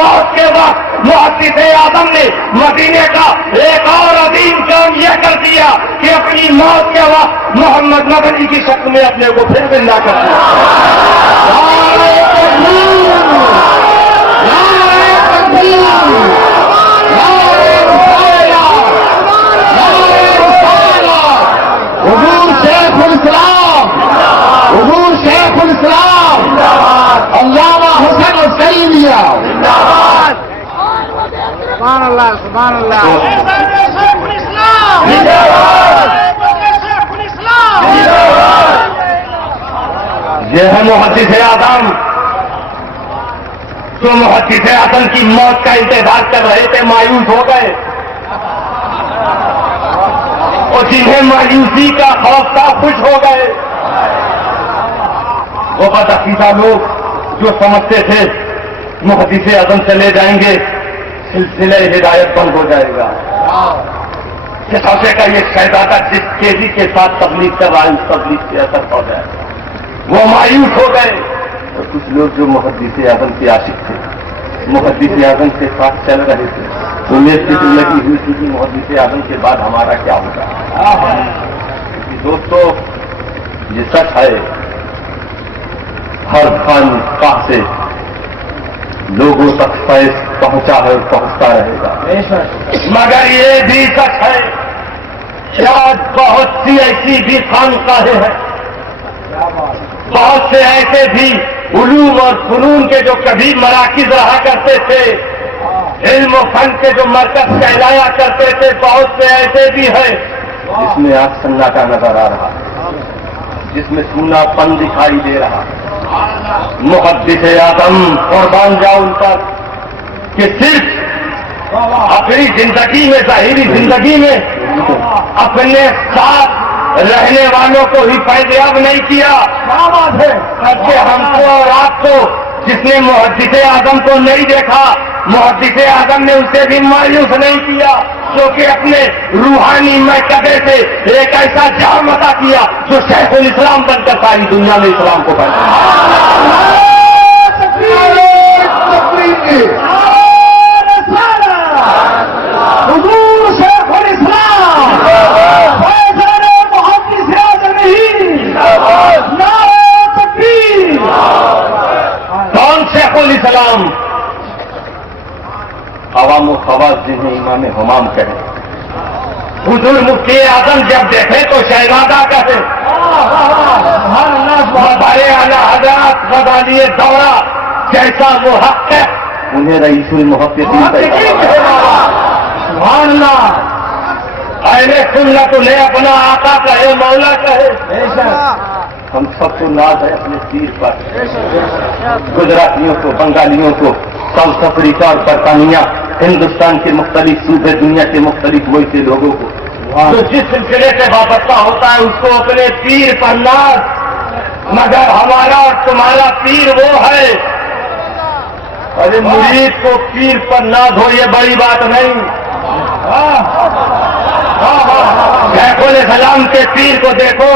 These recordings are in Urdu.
موت کے وقت محدث اعظم نے مدینے کا ایک اور عظیم کام یہ کر دیا کہ اپنی موت کے وقت محمد مدنی کی شکل میں اپنے کو پھر زندہ کر دیا. حضور شیخ الاسلام، حضور شیخ الاسلام علامہ حسین السیدیہ. سبحان اللہ سبحان اللہ. یہ ہے محدث اعظم جو محدث اعظم کی موت کا انتظار کر رہے تھے مایوس ہو گئے، اور جنہیں مایوسی کا خوف تھا خوش ہو گئے. وہ بدعقیدہ لوگ جو سمجھتے تھے محدث اعظم چلے جائیں گے سلسلہ ہدایت بند ہو جائے گا. جیسے کا یہ شہزادہ جس تیزی کے ساتھ تبلیغ کر رہا ہے اس تبلیغ سے اثر ہو جائے گا، وہ مایوس ہو گئے. اور کچھ لوگ جو محدث اعظم کے عاشق تھے، محدث اعظم کے ساتھ چل رہے تھے، انہیں فکر لگی ہوئی تھی کہ محدث اعظم کے بعد ہمارا کیا ہوگا. دوستو یہ سچ ہے، ہر خانقاہ سے لوگوں تک فیض پہنچا ہے اور پہنچتا رہے گا. مگر یہ بھی سچ ہے شاید بہت سی ایسی بھی خانقاہیں ہیں، بہت سے ایسے بھی علوم اور فنون کے جو کبھی مراکز رہا کرتے تھے، علم و فن کے جو مرکز کہلایا کرتے تھے، بہت سے ایسے بھی ہیں جس میں آج سناٹا نظر آ رہا ہے، جس میں سونا پن دکھائی دے رہا. محدث اعظم قربان جاؤ ان پر کہ صرف اپنی زندگی میں، ظاہری زندگی میں اپنے ساتھ رہنے والوں کو ہی فائدیاب نہیں کیا، بلکہ ہم کو اور آپ کو جس نے محدث اعظم کو نہیں دیکھا، محدث اعظم نے اسے بھی مایوس نہیں کیا، کیونکہ اپنے روحانی مرکزے سے ایک ایسا جام عطا کیا جو شیخ الاسلام بن کر ساری دنیا میں اسلام کو پہنچایا. حضور شیخ الاسلام محدث اعظم نہیں، نعرہ تکبیر. کون شیخ الاسلام؟ عوام و خواص جنہیں امام حمام کہے. حضور مفتی اعظم جب دیکھے تو شہزادہ کہے. بڑے اعلیٰ حضرات غزالی دورہ جیسا وہ حق ہے انہیں رئیس المحققین کہے. سبحان اللہ. اہل سنت انہیں اپنا آقا کہے، مولا کہے. ہم سب کو ناز ہے اپنے پیر پر. گجراتیوں کو، بنگالیوں کو، ساؤتھ افریقہ اور برطانیہ، ہندوستان کے مختلف صوبے، دنیا کے مختلف ملک کے لوگوں کو جو جس سلسلے سے وابستہ ہوتا ہے اس کو اپنے پیر پر ناز. مگر ہمارا اور تمہارا پیر وہ ہے. ارے مرید کو پیر پر ناز ہو یہ بڑی بات نہیں. شیخ الاسلام کے پیر کو دیکھو،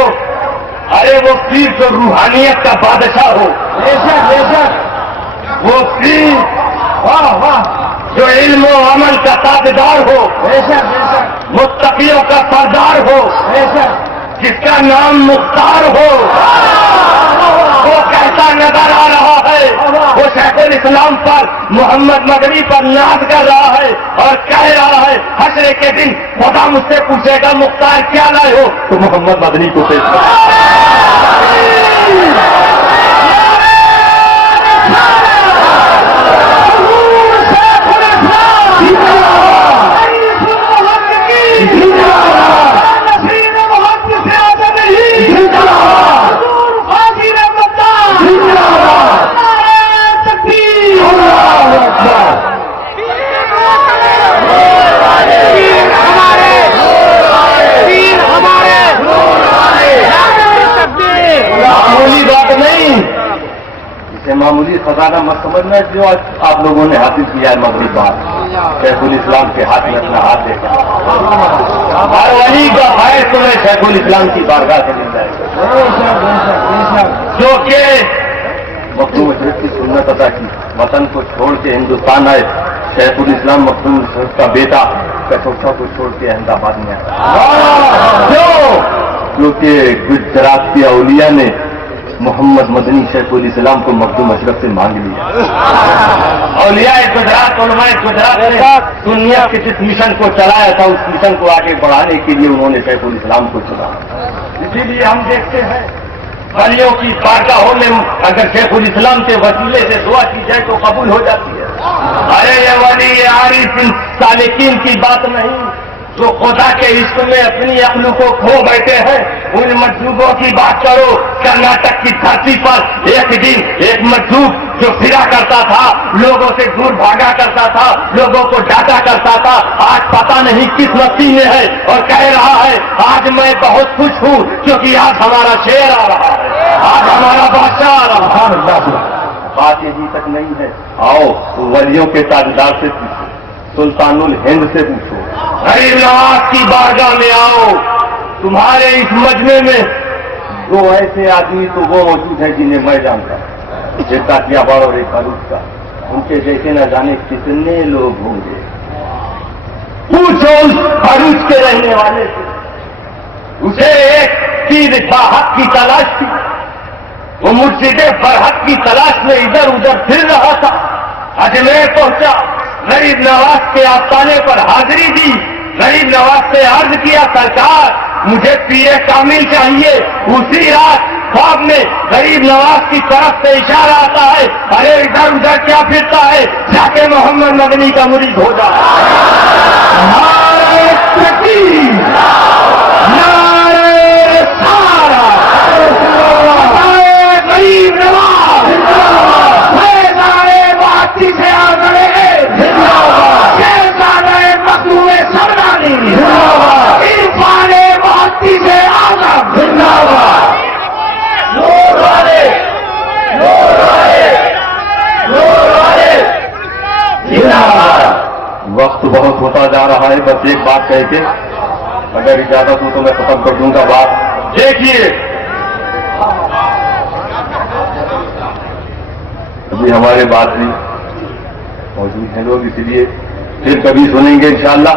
ارے وہ پیر جو روحانیت کا بادشاہ ہو، وہ پیر جو علم و عمل کا تاجدار ہو، متقیوں کا سردار ہو، جس کا نام مختار ہو، وہ کیسا نظر آ رہا ہے. وہ شیخ الاسلام پر، محمد مدنی پر ناز کر رہا ہے اور کہہ رہا ہے حشر کے دن خدا مجھ سے پوچھے گا مختار کیا لائے ہو، تو محمد مدنی کو پیش معمولی بات نہیں، اسے معمولی خزانہ مت سمجھنا جو آپ لوگوں نے حاصل کیا ہے. مغرب بات شیخ الاسلام کے ہاتھ میں اپنا ہاتھ دیکھا، ہر ولی کا خیر تمہیں شیخ الاسلام کی بارگاہ سے مل جائے گا، جو کہ مخدوم اشرف کی سنت ادا کی، وطن کو چھوڑ کے ہندوستان آئے، شیخ الاسلام مخدوم اشرف کا بیٹا کٹوٹا کو چھوڑ کے احمد آباد میں آیا، کیونکہ گجرات کے اولیاء نے محمد مدنی شیخ الاسلام کو مخدوم اشرف سے مانگ لیا۔ اولیاء گجرات، علماء گجرات نے دنیا کے جس مشن کو چلایا تھا اس مشن کو آگے بڑھانے کے لیے انہوں نے شیخ الاسلام کو چنا۔ اسی لیے ہم دیکھتے ہیں ولیوں کی بارگاہوں میں اگر شیخ الاسلام کے وسیلے سے دعا کی جائے تو قبول ہو جاتی ہے۔ ارے یہ ولی یہ عارف ان سالکین کی بات نہیں جو خدا کے عشق میں اپنی عقل کو کھو بیٹھے ہیں، ان مجذوبوں کی بات کرو۔ کرناٹک کی دھرتی پر ایک دن ایک مجذوب جو پھرا کرتا تھا، لوگوں سے دور بھاگا کرتا تھا، لوگوں کو ڈانٹا کرتا تھا، آج پتہ نہیں کس مستی میں ہے اور کہہ رہا ہے آج میں بہت خوش ہوں کیونکہ آج ہمارا شیر آ رہا ہے، آج ہمارا بادشاہ آ رہا ہے۔ بات یہی تک نہیں ہے، آؤ ولیوں کے تاجدار سے پوچھو، سلطان الہند سے پوچھو، غریب نواز کی بارگاہ میں آؤ، تمہارے اس مجمع میں دو ایسے آدمی تو وہ موجود ہیں جنہیں میں جانتا ہوں، ایک کاتیا باڑ اور ایک فاروق کا، ان کے جیسے نہ جانے کتنے لوگ ہوں گے۔ پوچھو اس فاروق کے رہنے والے سے، اسے ایک چیز باحق کی تلاش تھی، وہ مرشد برحق کی تلاش میں ادھر ادھر پھر رہا تھا، اجمیر پہنچا، غریب نواز کے آستانے پر حاضری دی، غریب نواز سے عرض کیا سرکار مجھے پیے کامل چاہیے۔ اسی رات خواب میں غریب نواز کی طرف سے اشارہ آتا ہے، ارے ادھر ادھر کیا پھرتا ہے، جا کے محمد مدنی کا مرید ہو جا۔ نعرہ تکبیر، نعرہ سارا، غریب نواز بہتی سے آگے مخدوم سرگانی عرفان بہتی سے آگے وقت بہت ہوتا جا رہا ہے، بس ایک بات کہہ کے اگر اجازت ہو تو میں ختم کر دوں گا بات۔ دیکھیے ابھی ہمارے بات میں موجود ہیں لوگ، اسی لیے پھر کبھی سنیں گے انشاءاللہ۔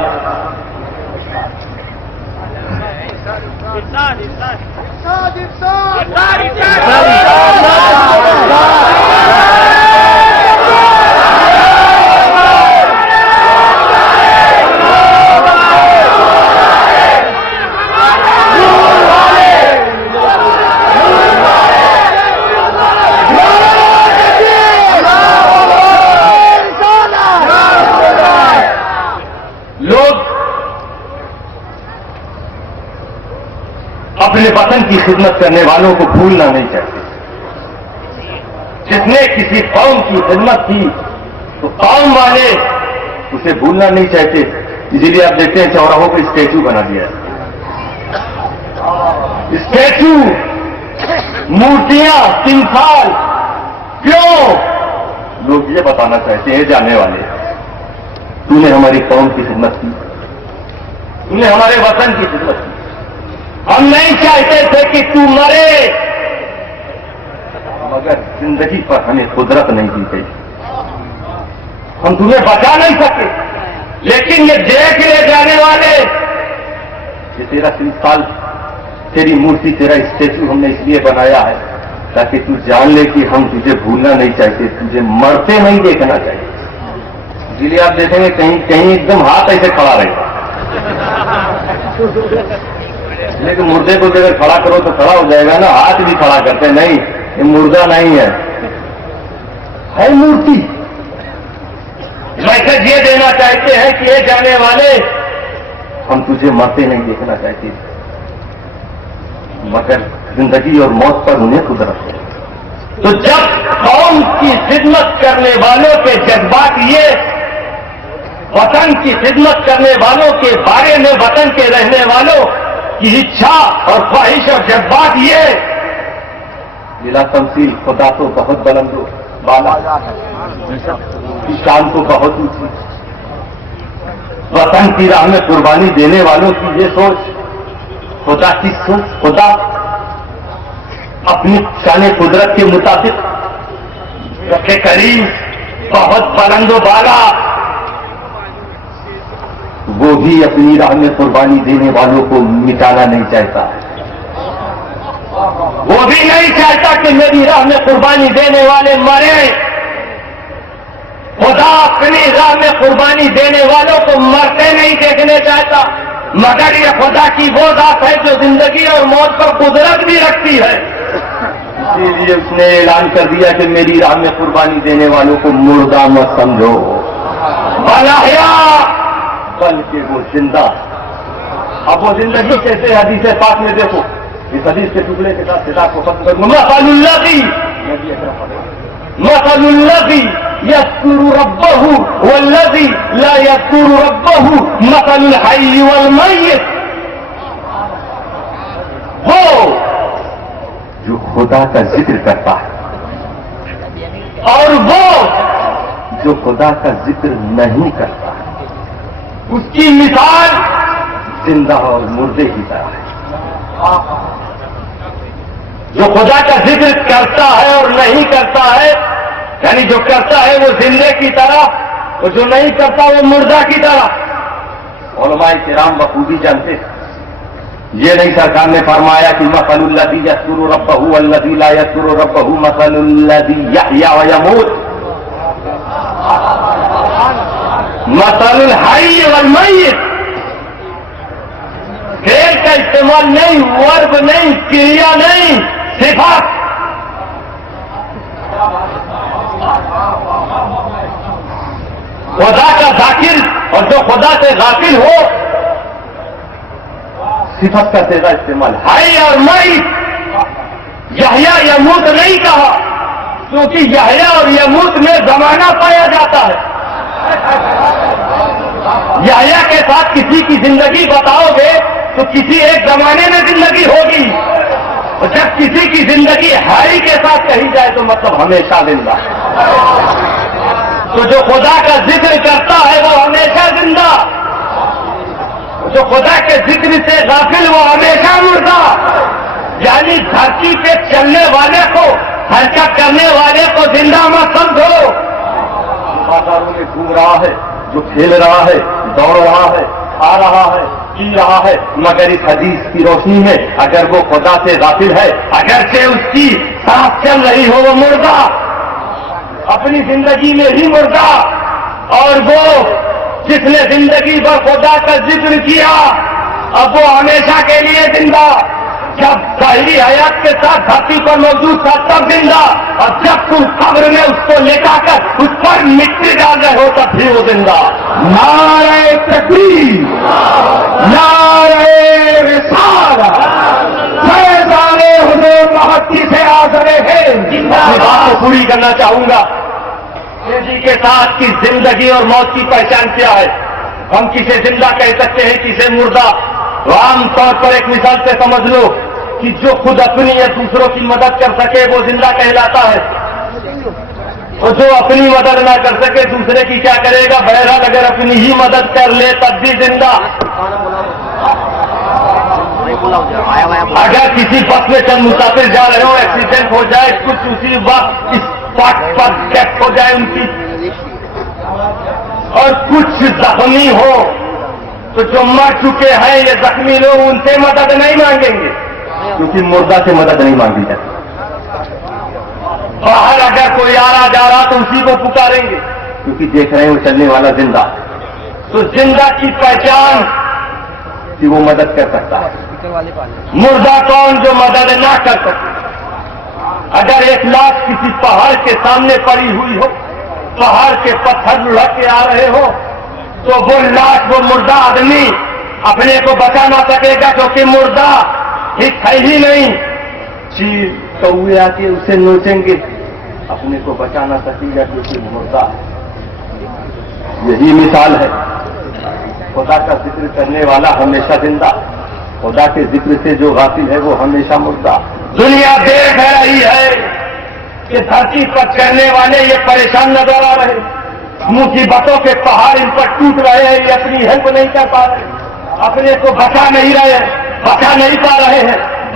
اپنے وطن کی خدمت کرنے والوں کو بھولنا نہیں چاہتے۔ جس نے کسی قوم کی خدمت کی تو قوم والے اسے بھولنا نہیں چاہتے، اسی لیے آپ دیکھتے ہیں چوراہوں پہ اسٹیچو بنا دیا ہے، اسٹیچو، مورتیاں، تمثال۔ کیوں؟ لوگ یہ بتانا چاہتے ہیں جانے والے تو نے ہماری قوم کی خدمت کی، تو نے ہمارے وطن کی خدمت کی، ہم نہیں چاہتے تھے کہ تو مرے، مگر زندگی پر ہمیں قدرت نہیں دی گئی، ہم تمہیں بچا نہیں سکے۔ لیکن یہ دیکھ لے جانے والے کہ تیرا تمثال، تیری مورتی، تیرا اسٹیچو ہم نے اس لیے بنایا ہے تاکہ تو جان لے کہ ہم تجھے بھولنا نہیں چاہتے، تجھے مرتے نہیں دیکھنا چاہیے۔ اسی لیے آپ دیکھیں گے کہیں کہیں ایک دم ہاتھ ایسے کھڑا رہے گا، لیکن مردے کو اگر کھڑا کرو تو کھڑا ہو جائے گا نا، ہاتھ بھی کھڑا کرتے نہیں، یہ مردہ نہیں ہے مورتی۔ میسج یہ دینا چاہتے ہیں کہ یہ جانے والے ہم تجھے مرتے نہیں دیکھنا چاہتے، مگر زندگی اور موت پر انہیں قدرت ہے۔ تو جب قوم کی خدمت کرنے والوں کے جذبات یہ، وطن کی خدمت کرنے والوں کے بارے میں، وطن کے رہنے والوں کی اچھا اور خواہش اور جذبات یہ، بلا تمثیل خدا تو بہت بلند ہو بالا، شان تو بہت اونچی، وطن کی راہ میں قربانی دینے والوں کی یہ سوچ، خدا کی سوچ، خدا اپنی شان قدرت کے مطابق رب کے کریم بہت بلند و بالا، وہ بھی اپنی راہ میں قربانی دینے والوں کو مٹانا نہیں چاہتا، وہ بھی نہیں چاہتا کہ میری راہ میں قربانی دینے والے مریں۔ خدا اپنی راہ میں قربانی دینے والوں کو مرتے نہیں دیکھنے چاہتا، مگر یہ خدا کی وہ ذات ہے جو زندگی اور موت پر قدرت بھی رکھتی ہے، اسی لیے اس نے اعلان کر دیا کہ میری راہ میں قربانی دینے والوں کو مردہ مت سمجھو، بلایا بلکہ وہ زندہ۔ اب وہ زندگی کیسے حدیث پاک میں دیکھو، اس حدیث کے ٹکڑے کے ساتھ کتاب کو ختم کروں گا۔ مثل الذی یذکر ربہ والذی لا یذکر ربہ مثل الحی والمیت، وہ جو خدا کا ذکر کرتا ہے اور وہ جو خدا کا ذکر نہیں کرتا ہے، اس کی مثال زندہ اور مردے کی طرح ہے۔ جو خدا کا ذکر کرتا ہے اور نہیں کرتا ہے، یعنی جو کرتا ہے وہ زندے کی طرح، اور جو نہیں کرتا وہ مردہ کی طرح۔ علماء کرام بخوبی جانتے ہیں، یہ نہیں سرکار نے فرمایا کہ مثل الذی یذکر ربہ والذی لا یذکر ربہ مثل الذی یحیی ویموت، مثل الحی والمیت۔ فعل کا استعمال نہیں، ورب نہیں، کریا نہیں، صفات۔ خدا کا ذاکر اور جو خدا سے غافل ہو، صفت کا زیادہ استعمال حی اور میت۔ یحییٰ یموت نہیں کہا کیونکہ یحییٰ اور یموت میں زمانہ پایا جاتا ہے۔ یحییٰ کے ساتھ کسی کی زندگی بتاؤ گے تو کسی ایک زمانے میں زندگی ہوگی، اور جب کسی کی زندگی حی کے ساتھ کہی جائے تو مطلب ہمیشہ زندہ۔ تو جو خدا کا ذکر کرتا ہے وہ ہمیشہ زندہ، جو خدا کے ذکر سے غافل وہ ہمیشہ مردہ۔ یعنی دھرتی پہ چلنے والے کو، حرکت کرنے والے کو زندہ مت سمجھو۔ بازاروں میں گھوم رہا ہے، جو کھیل رہا ہے، دوڑ رہا ہے، کھا رہا ہے، پی رہا ہے، مگر اس حدیث کی روشنی میں اگر وہ خدا سے غافل ہے، اگرچہ اس کی سانس چل رہی ہو، وہ مردہ، اپنی زندگی میں ہی مردہ۔ اور وہ جس نے زندگی بھر خدا کا ذکر کیا، اب وہ ہمیشہ کے لیے زندہ۔ جب ظاہری حیات کے ساتھ دھرتی پر موجود تھا تب زندہ، اور جب تم قبر میں اس کو لٹا کر اس پر مٹی ڈال رہے ہو تب بھی وہ زندہ۔ نعرہ تکبیر، نعرہ رسالہ، فیضان حضور مہدی سے آزر ہے۔ میں بات کو پوری کرنا چاہوں گا۔ زندگی کے ساتھ کی زندگی اور موت کی پہچان کیا ہے؟ ہم کسے زندہ کہہ سکتے ہیں، کسے مردہ؟ عام طور پر ایک مثال سے سمجھ لو کہ جو خود اپنی یا دوسروں کی مدد کر سکے وہ زندہ کہلاتا ہے، اور جو اپنی مدد نہ کر سکے دوسرے کی کیا کرے گا؟ بہرحال اگر اپنی ہی مدد کر لے تب بھی زندہ۔ اگر کسی بس میں چند مسافر جا رہے ہو، ایکسیڈنٹ ہو جائے، کچھ اسی وقت اس پاٹ پر ڈیتھ ہو جائے ان کی، اور کچھ زخمی ہو، تو جو مر چکے ہیں یہ زخمی لوگ ان سے مدد نہیں مانگیں گے، کیونکہ مردہ سے مدد نہیں مانگی جاتی۔ باہر اگر کوئی آ رہا جا رہا تو اسی کو پکاریں گے، کیونکہ دیکھ رہے ہیں وہ چلنے والا زندہ۔ تو زندہ کی پہچان کہ وہ مدد کر سکتا ہے، مردہ کون؟ جو مدد نہ کر سکے۔ اگر ایک لاش کسی پہاڑ کے سامنے پڑی ہوئی ہو، پہاڑ کے پتھر لڑک کے آ رہے ہو، تو وہ لاش، وہ مردہ آدمی اپنے کو بچا نہ سکے گا کیونکہ مردہ ہی نہیں۔ چیز کوے آ کے اسے نوچیں گے، اپنے کو بچا نہ سکے گا کیونکہ مردہ۔ یہی مثال ہے، خدا کا ذکر کرنے والا ہمیشہ زندہ، خدا کے ذکر سے جو غافل ہے وہ ہمیشہ مردہ۔ دنیا دیکھ رہی ہے کہ دھرتی پر چلنے والے یہ پریشان نظر آ رہے، مصیبتوں کے پہاڑ ان پر ٹوٹ رہے ہیں، یہ اپنی ہیلپ نہیں کر پا رہے، اپنے کو بچا نہیں پا رہے ہیں،